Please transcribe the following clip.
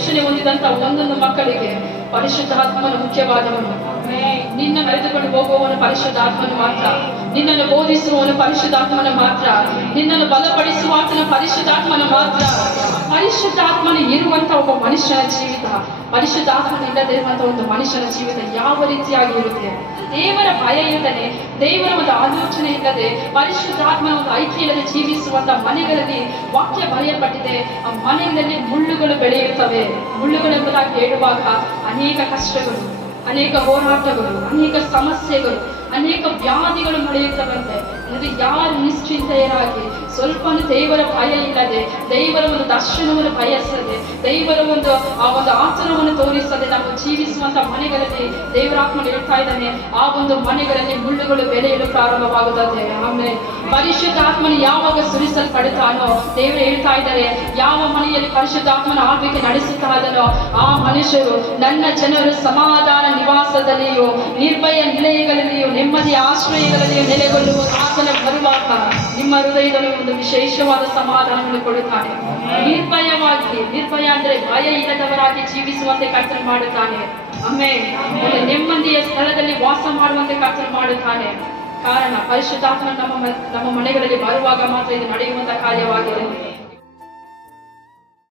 ರಕ್ಷಣೆ ಹೊಂದಿದಂತ ಒಂದೊಂದು ಮಕ್ಕಳಿಗೆ ಪರಿಶುದ್ಧಾತ್ಮನ ಮುಖ್ಯವಾದವನು. ನಿನ್ನ ನಡೆದುಕೊಂಡು ಹೋಗುವವನು ಪರಿಶುದ್ಧಾತ್ಮನು ಮಾತ್ರ, ನಿನ್ನನ್ನು ಬೋಧಿಸುವವನು ಪರಿಶುದ್ಧಾತ್ಮನ ಮಾತ್ರ, ನಿನ್ನನ್ನು ಬಲಪಡಿಸುವ ಆತನ ಪರಿಶುದ್ಧಾತ್ಮನ ಮಾತ್ರ. ಪರಿಶುದ್ಧಾತ್ಮನು ಇರುವಂತ ಒಬ್ಬ ಮನುಷ್ಯನ ಜೀವಿತ, ಪರಿಶುದ್ಧಾತ್ಮನ ಇಲ್ಲದೆ ಇರುವಂತ ಒಂದು ಮನುಷ್ಯನ ಜೀವಿತ ಯಾವ ರೀತಿಯಾಗಿ ಇರುತ್ತೆ? ದೇವರ ಭಯ ಇಲ್ಲದೆ, ದೇವರ ಒಂದು ಆಲೋಚನೆ ಇಲ್ಲದೆ, ಪರಿಶುದ್ಧಾತ್ಮನ ಒಂದು ಐಕ್ಯ ಇಲ್ಲದೆ ಜೀವಿಸುವಂತ ಮನೆಗಳಲ್ಲಿ ವಾಕ್ಯ ಬರೆಯಲ್ಪಟ್ಟಿದೆ, ಆ ಮನೆಗಳಲ್ಲಿ ಮುಳ್ಳುಗಳು ಬೆಳೆಯುತ್ತವೆ. ಮುಳ್ಳುಗಳು ಎಂಬುದಾಗಿ ಹೇಳುವಾಗ ಅನೇಕ ಕಷ್ಟಗಳು, ಅನೇಕ ಹೋರಾಟಗಳು, ಅನೇಕ ಸಮಸ್ಯೆಗಳು, ಅನೇಕ ವ್ಯಾಧಿಗಳು ನಡೆಯುತ್ತವಂತೆ. ಇದು ಯಾರು ನಿಶ್ಚಿಂತೆಯರಾಗಿ ಸ್ವಲ್ಪ ದೇವರ ಭಯ ಇಲ್ಲದೆ, ದೇವರ ಒಂದು ದರ್ಶನವನ್ನು ಬಯಸದೆ, ದೇವರ ಒಂದು ಆ ಒಂದು ಆತನವನ್ನು ತೋರಿಸದೆ ನಾವು ಜೀವಿಸುವಂತ ಮನೆಗಳಲ್ಲಿ ದೇವರಾತ್ಮನು ಹೇಳ್ತಾ ಇದ್ದಾನೆ, ಆ ಒಂದು ಮನೆಗಳಲ್ಲಿ ಮುಳ್ಳುಗಳು ಬೆಳೆಯಲು ಪ್ರಾರಂಭವಾಗುತ್ತದೆ. ಆಮೇಲೆ ಪರಿಶುದ್ಧಾತ್ಮನು ಯಾವಾಗ ಸುರಿಸಲ್ಪಡುತ್ತಾನೋ, ದೇವರು ಹೇಳ್ತಾ ಇದ್ದಾರೆ, ಯಾವ ಮನೆಯಲ್ಲಿ ಪರಿಶುದ್ಧಾತ್ಮನ ಆಳ್ವಿಕೆ ನಡೆಸುತ್ತಾ ಇದ್ದಾನೋ ಆ ಮನುಷ್ಯರು ನನ್ನ ಜನರು ಸಮಾಧಾನ ನಿವಾಸದಲ್ಲಿಯೂ ನಿರ್ಭಯ ನಿಲಯಗಳಲ್ಲಿಯೂ ನೆಮ್ಮದಿಯ ಆಶ್ರಯಗಳಲ್ಲಿಯೂ ನೆಲೆಗೊಳ್ಳುವ ಆತನ ಬರುವಾಗ ನಿಮ್ಮ ಹೃದಯದಲ್ಲಿ ಒಂದು ವಿಶೇಷವಾದ ಸಮಾಧಾನವನ್ನು ಕೊಡುತ್ತಾನೆ. ನಿರ್ಭಯ ಅಂದ್ರೆ ಭಯ ಇಲ್ಲದವರಾಗಿ ಜೀವಿಸುವಂತೆ ಕರ್ತನು ಮಾಡುತ್ತಾನೆ. ಆಮೇಲೆ ಒಂದು ನೆಮ್ಮದಿಯ ಸ್ಥಳದಲ್ಲಿ ವಾಸ ಮಾಡುವಂತೆ ಕರ್ತನು ಮಾಡುತ್ತಾನೆ. ಕಾರಣ ಪರಿಶುದ್ಧಾತ್ಮ ನಮ್ಮ ಮನೆಗಳಲ್ಲಿ ಬರುವಾಗ ಮಾತ್ರ ಇದು ನಡೆಯುವಂತ ಕಾರ್ಯವಾಗಿದೆ.